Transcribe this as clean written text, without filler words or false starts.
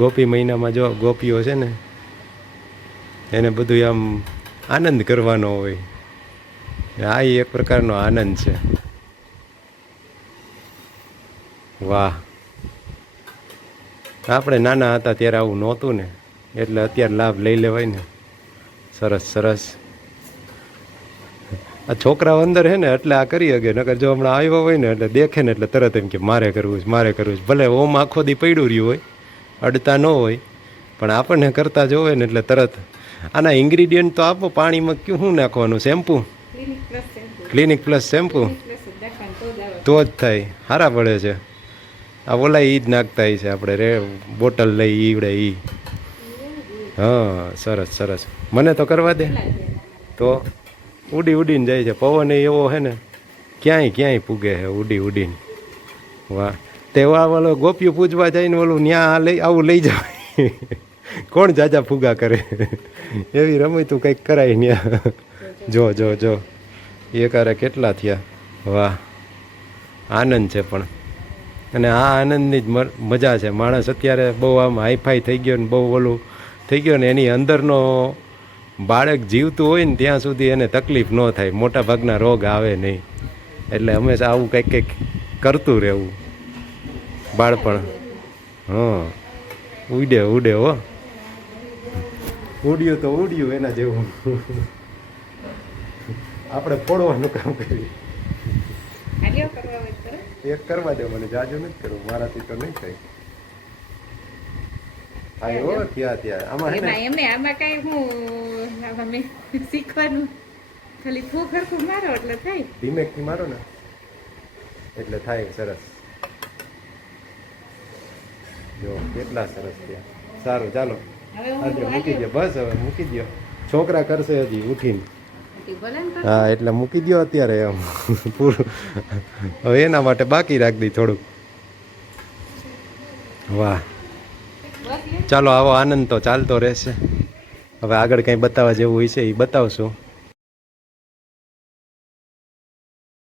ગોપી મહિનામાં જો ગોપીઓ છે ને એને બધું આમ આનંદ કરવાનો હોય. આ એક પ્રકારનો આનંદ છે. વાહ, આપણે નાના હતા ત્યારે આવું નહોતું ને, એટલે અત્યારે લાભ લઈ લેવાય ને. સરસ સરસ. આ છોકરાઓ અંદર હે ને એટલે આ કરી શકે, નકર જો હમણાં આવ્યો હોય ને એટલે દેખે ને એટલે તરત એમ કે મારે કરવું છે, મારે કરવું છે. ભલે ઓમ આખો દી પડ્યું રહ્યું હોય, અડતા ન હોય, પણ આપણને કરતા જોવે ને એટલે તરત. આના ઇન્ગ્રીડિયન્ટ તો આપો. પાણીમાં શું નાખવાનું? શેમ્પુ, ક્લિનિક પ્લસ શેમ્પુ તો જ થાય. સારા પડે છે. આ ઓલા ઈ જ નાખતા છે આપણે રે બોટલ લઈ ઈવડે ઈ. હા, સરસ સરસ. મને તો કરવા દે તો ઉડી ઉડીને જાય છે. પવન એવો હે ને ક્યાંય ક્યાંય પૂગે છે ઉડી ઉડીને. વાહ. તેવા ઓલો ગોપીઓ પૂજવા જાય ને ઓલું ન્યા લઈ આવું લઈ જાય. કોણ જાજા ફુગા કરે? એવી રમતું કંઈક કરાય ન્યા. જો જો જો એ કરે કેટલા થયા. વાહ, આનંદ છે પણ. અને આ આનંદની જ મજા છે. માણસ અત્યારે બહુ આમ હાઈફાઈ થઈ ગયો ને બહુ ઓલું થઈ ગયો ને, એની અંદરનો બાળક જીવતું હોય ને ત્યાં સુધી એને તકલીફ ન થાય. મોટા ભાગના રોગ આવે નહીં. એટલે હંમેશા આવું કંઈક કંઈક કરતું રહેવું બાળપણ. હા, ઉડે ઉડે હો. ઉડ્યું તો ઉડ્યું એના જેવું. આપણે ફોડવાનું કામ કરીએ. એક કરવા દે મને, જાજુ નથી કરવું મારાથી તો નહીં થાય. આયો ત્યાં ત્યાં આમાં હે ને એમને આમાં કઈ હું અમે શીખવાનું ખાલી ફૂક હરખું મારો એટલે થાય. ધીમેકથી મારો ને એટલે થાય. સરસ. જો કેટલા સરસ થયા. સારું, ચાલો આજે મૂકી દો. બસ હવે મૂકી દો. છોકરા કરશે હજી ઉઠીને. હા, એટલે મૂકી દો અત્યારે એમ પૂરું. હવે એના માટે બાકી રાખી દી થોડુંક. વાહ, ચાલો આવો આનંદ તો ચાલતો રહેશે. હવે આગળ કંઈ બતાવવા જેવું હોય છે એ બતાવશું.